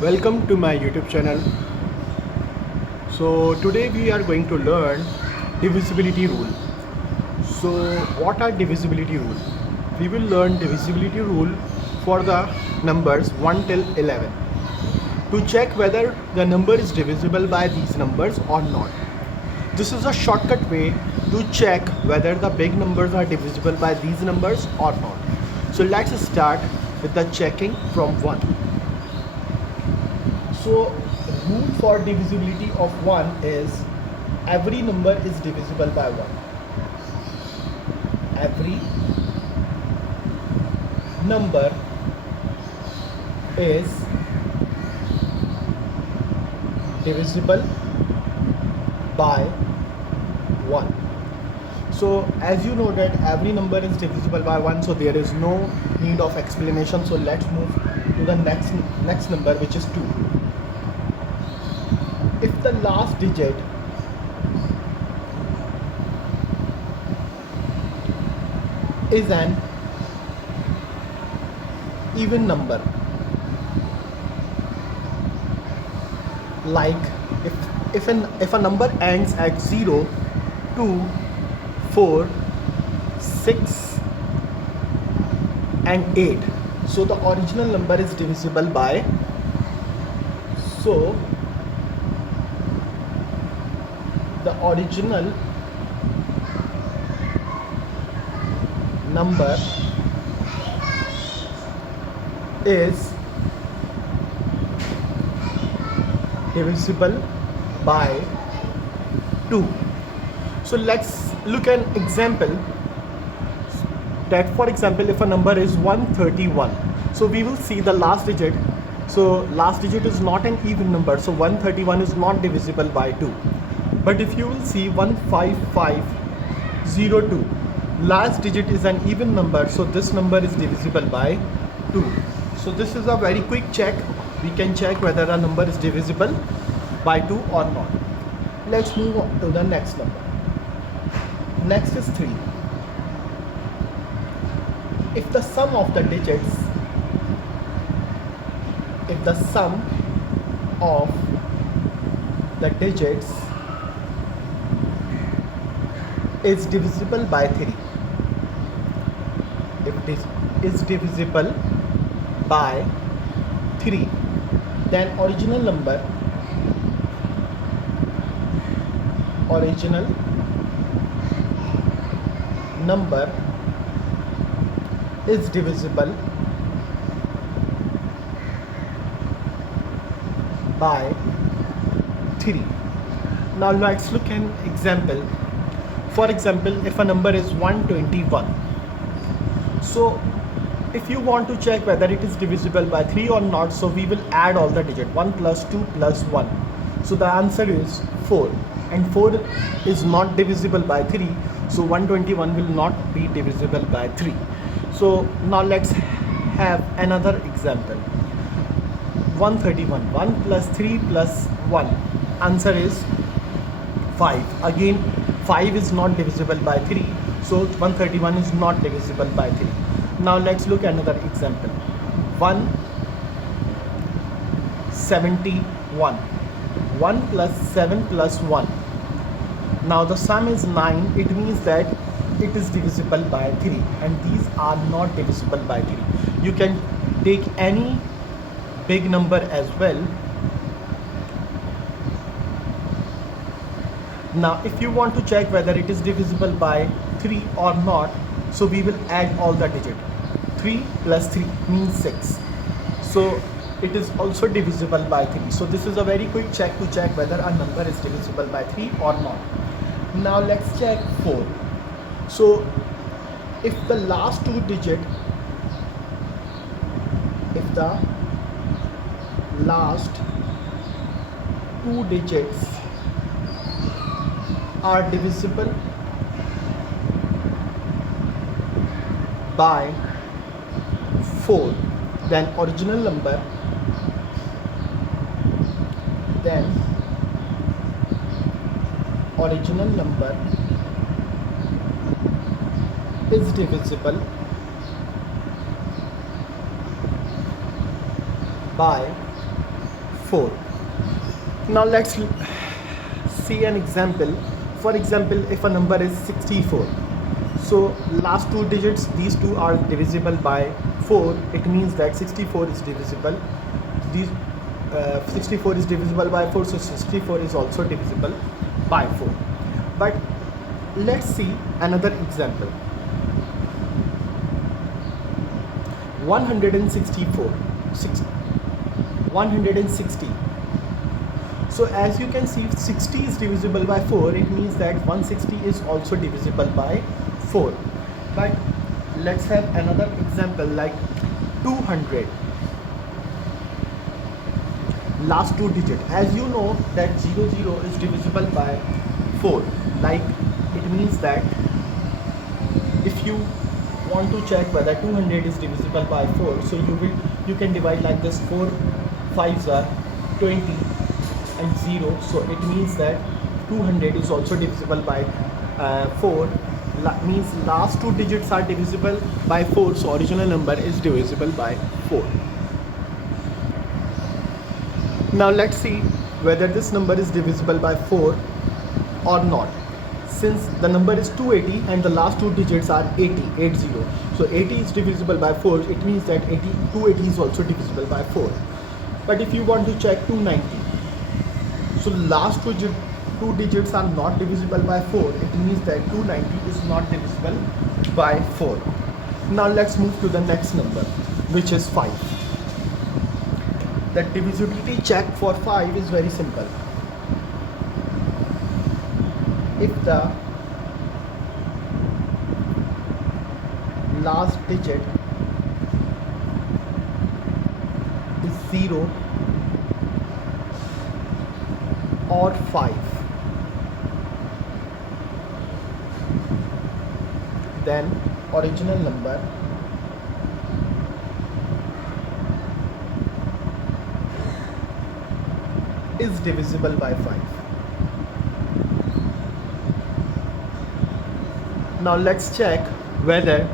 Welcome to my YouTube channel. So today we are going to learn divisibility rule. So what are divisibility rule? We will learn divisibility rule for the numbers 1 till 11 to check whether the number is divisible by these numbers or not. This is a shortcut way to check whether the big numbers are divisible by these numbers or not. So let's start with the checking from 1. So rule for divisibility of 1 is every number is divisible by 1. Every number is divisible by 1. So as you know that every number is divisible by 1, so there is no need of explanation. So let's move to the next number, which is 2. If the last digit is an even number, like if a number ends at 0, 2, 4, 6 and 8, so the original number is divisible by, so the original number is divisible by 2. So let's look at an example that, for example, if a number is 131, so we will see the last digit. So last digit is not an even number, so 131 is not divisible by 2. But if you will see 15502, last digit is an even number, so this number is divisible by 2. So this is a very quick check. We can check whether a number is divisible by 2 or not. Let's move on to the next number. Next is 3. If the sum of the digits, if the sum of the digits is divisible by 3, if this is divisible by 3, then original number is divisible by 3. Now let's look at an example. For example, if a number is 121, so if you want to check whether it is divisible by 3 or not, so we will add all the digits, 1 plus 2 plus 1. So the answer is 4, and 4 is not divisible by 3, so 121 will not be divisible by 3. So now let's have another example. 131, 1 plus 3 plus 1, answer is 5. Again, 5 is not divisible by 3, so 131 is not divisible by 3. Now let's look at another example. 171, 1 plus 7 plus 1. Now the sum is 9, it means that it is divisible by 3, and these are not divisible by 3. You can take any big number as well. Now if you want to check whether it is divisible by 3 or not, so we will add all the digits. 3 plus 3 means 6, so it is also divisible by 3. So this is a very quick check to check whether a number is divisible by 3 or not. Now let's check 4. So if the last two digits are divisible by 4, then original number is divisible by 4. Now let's see an example. For example, if a number is 64, so last two digits, these two are divisible by 4, it means that 64 is divisible. These 64 is divisible by 4, so 64 is also divisible by 4. But let's see another example. 164, 160. So as you can see, if 60 is divisible by 4, it means that 160 is also divisible by 4. But let's have another example like 200. Last two digit. As you know that 00 is divisible by 4. Like it means that if you want to check whether 200 is divisible by 4, so you can divide like this: 4 5s are 20 and 0, so it means that 200 is also divisible by 4. Means last two digits are divisible by 4, so original number is divisible by 4. Now let's see whether this number is divisible by 4 or not. Since the number is 280 and the last two digits are 80, so 80 is divisible by 4, it means that 280 is also divisible by 4. But if you want to check 290, so last two digits are not divisible by 4, it means that 290 is not divisible by 4. Now let's move to the next number, which is 5. The divisibility check for 5 is very simple. If the last digit is 0 or 5, then original number is divisible by 5. Now let's check whether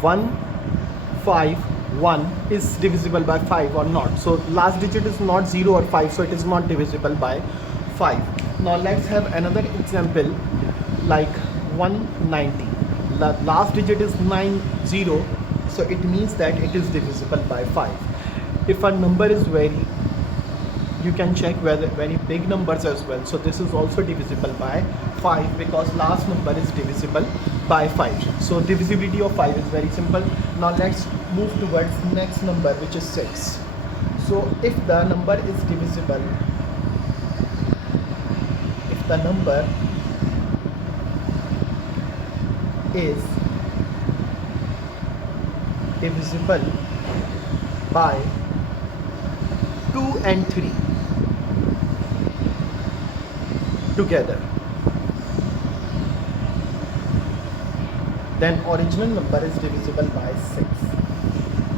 151 is divisible by 5 or not. So last digit is not 0 or 5, so it is not divisible by 5. Now let's have another example like 190. The last digit is 90, so it means that it is divisible by 5. If a number is you can check whether very big numbers as well, so this is also divisible by 5 because last number is divisible by 5. So divisibility of 5 is very simple. Now let's move towards next number, which is 6. So if the number is divisible, if the number is divisible by 2 and 3 together, then original number is divisible by 6.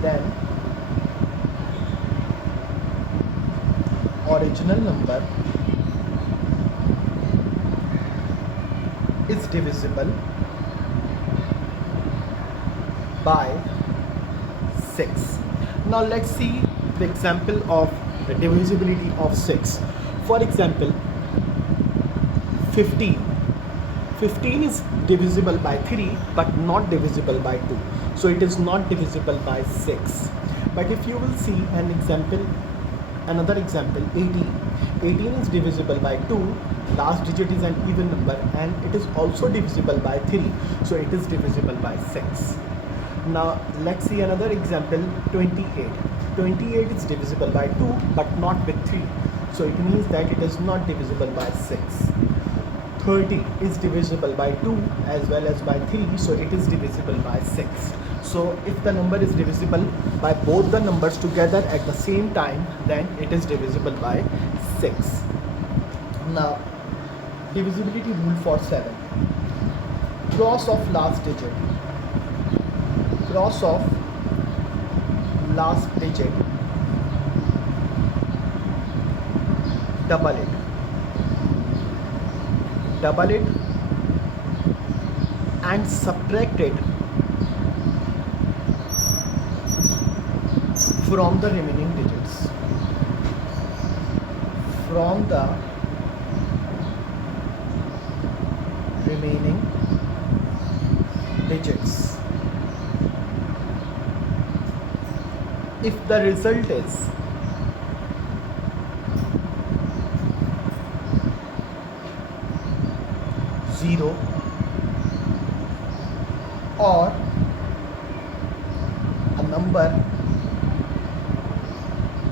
Then original number is divisible by 6. Now let's see the example of the divisibility of 6. For example, 15. 15 is divisible by 3 but not divisible by 2. So it is not divisible by 6. But if you will see an example, another example, 18. 18 is divisible by 2, last digit is an even number, and it is also divisible by 3, so it is divisible by 6. Now let's see another example, 28. 28 is divisible by 2 but not with 3, so it means that it is not divisible by 6. 30 is divisible by 2 as well as by 3, so it is divisible by 6. So if the number is divisible by both the numbers together at the same time, then it is divisible by 6. Now divisibility rule for 7. Cross of last digit. Cross of last digit, double it. Double it and subtract it from the remaining digits. from the remaining digits. If the result is 0 or a number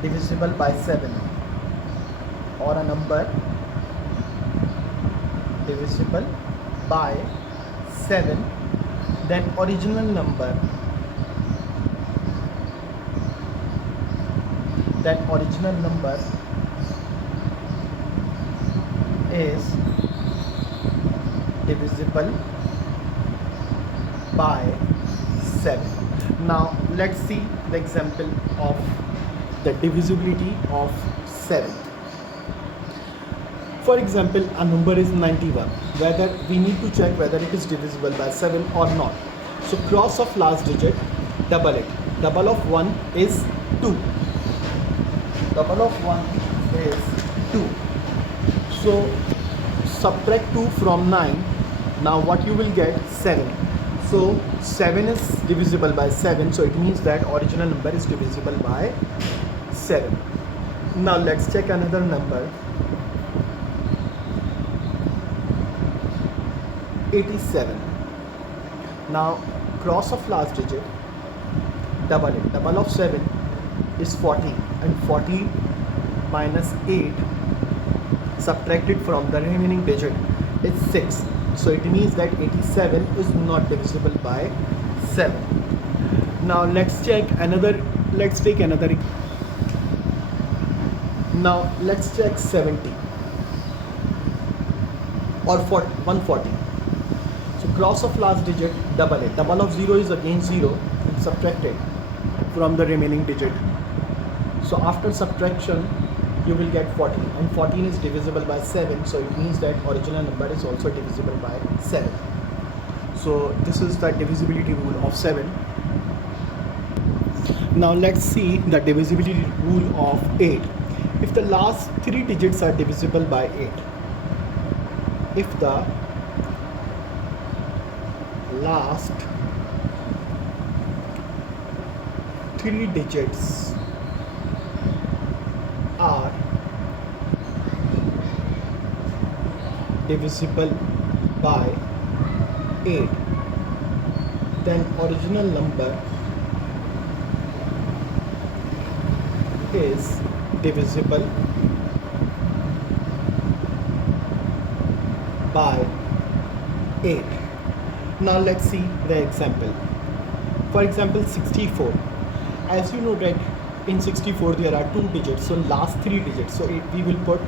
divisible by 7 or a number divisible by 7, then original number is divisible by 7. Now let's see the example of the divisibility of 7. For example, a number is 91, whether we need to check whether it is divisible by 7 or not. So cross of last digit, double it. Double of 1 is 2. Double of 1 is 2. So subtract 2 from 9. Now what you will get? 7. So 7 is divisible by 7. So it means that original number is divisible by 7. Now let's check another number. 87. Now cross of last digit, double it. Double of 7 is 14, and 14 minus 8 subtracted from the remaining digit is 6. So it means that 87 is not divisible by 7. Now let's check another. Let's take another. Now let's check 70 or 140. So cross of last digit, double it. Double of 0 is again 0 and subtracted from the remaining digit. So after subtraction you will get 14, and 14 is divisible by 7. So it means that original number is also divisible by 7. So this is the divisibility rule of 7. Now let's see the divisibility rule of 8. If the last 3 digits are divisible by 8, if the last 3 digits are divisible by 8, then original number is divisible by 8. Now let's see the example. For example, 64. As you know that in 64 there are 2 digits, so last 3 digits, so we will put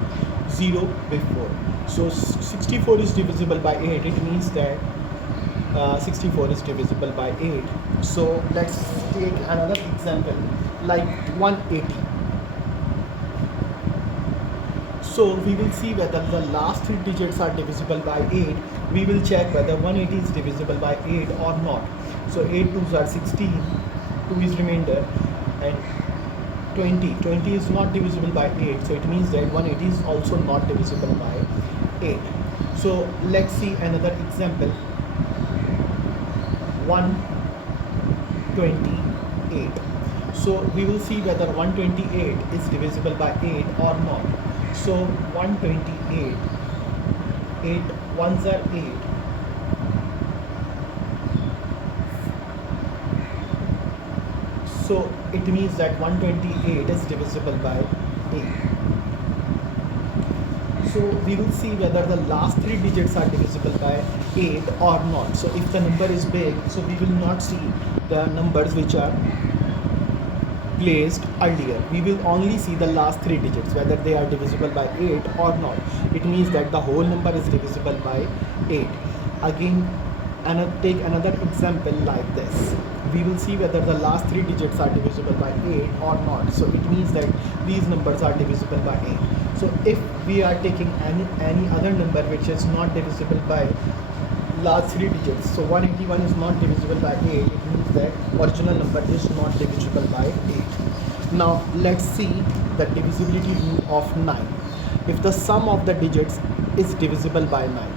0 before. So 64 is divisible by 8. It means that 64 is divisible by 8. So let's take another example like 180. So we will see whether the last 3 digits are divisible by 8. We will check whether 180 is divisible by 8 or not. So 8 2s are 16, 2 is remainder, and 20. 20 is not divisible by 8. So it means that 180 is also not divisible by 8. So let's see another example. 128. So we will see whether 128 is divisible by 8 or not. So 128, 8 ones are 8. So it means that 128 is divisible by 8. So we will see whether the last 3 digits are divisible by 8 or not. So if the number is big, so we will not see the numbers which are placed earlier. We will only see the last 3 digits, whether they are divisible by 8 or not. It means that the whole number is divisible by 8. Again, take another example like this. We will see whether the last 3 digits are divisible by 8 or not. So it means that these numbers are divisible by 8. So if we are taking any other number which is not divisible by last 3 digits, so 181 is not divisible by 8, it means that original number is not divisible by 8. Now let's see the divisibility rule of 9. if the sum of the digits is divisible by 9.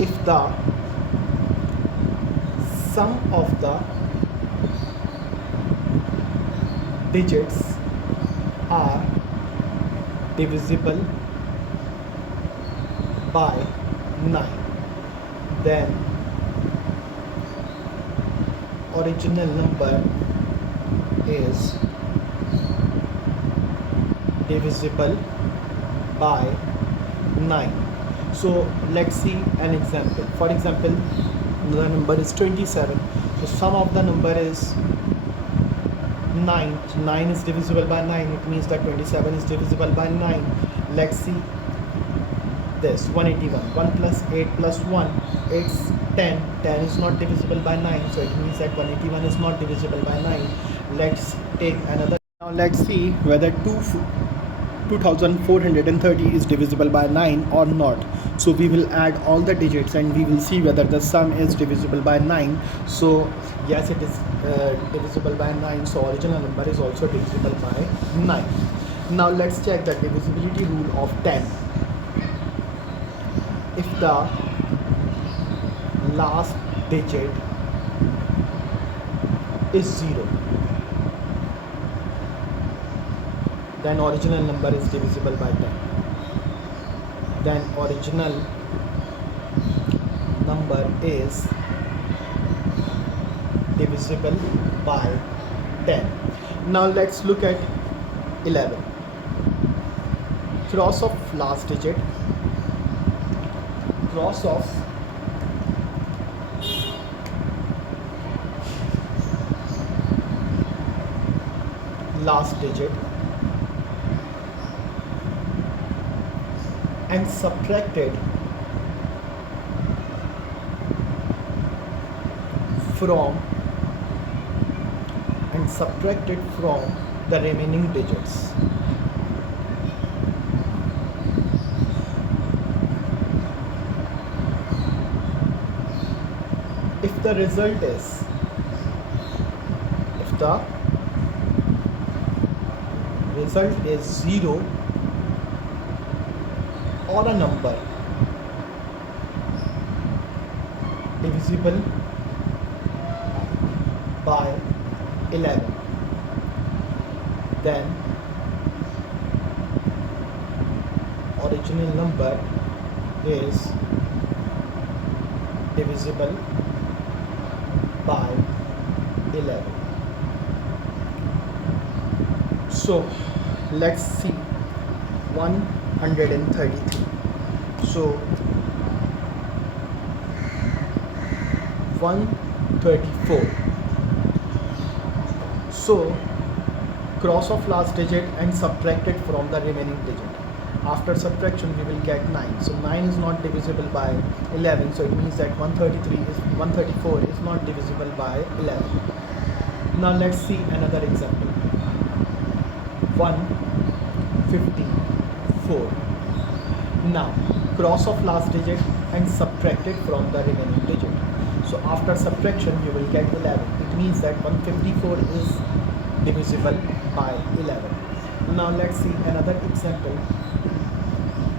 If the sum of the digits are divisible by 9, then original number is divisible by 9. So let's see an example. For example, the number is 27. So sum of the number is 9. 9 is divisible by 9. It means that 27 is divisible by 9. Let's see this 181. 1 plus 8 plus 1, it's 10. 10 is not divisible by 9. So it means that 181 is not divisible by 9. Let's take another. Now let's see whether 2430 is divisible by 9 or not. So we will add all the digits and we will see whether the sum is divisible by 9. So yes, it is divisible by 9. So original number is also divisible by 9. Now let's check the divisibility rule of 10. If the last digit is 0, then original number is divisible by 10. Then original number is divisible by 10. Now let's look at 11. Cross of last digit, cross of last digit and subtracted from the remaining digits. If the result is 0 or a number divisible by 11, then original number is divisible by 11. So let's see 133. So 134. So cross of last digit and subtract it from the remaining digit. After subtraction we will get 9. So 9 is not divisible by 11. So it means that 134 is not divisible by 11. Now let's see another example. 154. Now cross of last digit and subtract it from the remaining digit. So after subtraction you will get 11. It means that 154 is divisible by 11. Now let's see another example.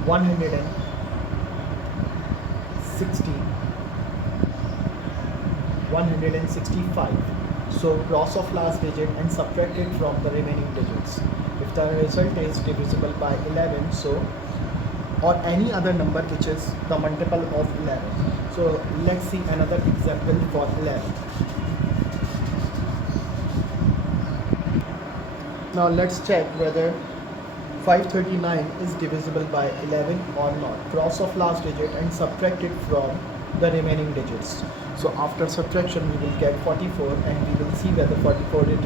165. So cross of last digit and subtract it from the remaining digits. If the result is divisible by 11, so or any other number which is the multiple of 11. So let's see another example for 11. Now let's check whether 539 is divisible by 11 or not. Cross of last digit and subtract it from the remaining digits. So after subtraction we will get 44 and we will see whether 44 is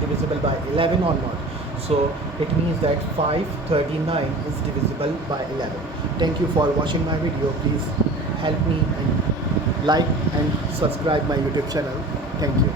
divisible by 11 or not. So it means that 539 is divisible by 11. Thank you for watching my video. Please help me and like and subscribe my YouTube channel. Thank you.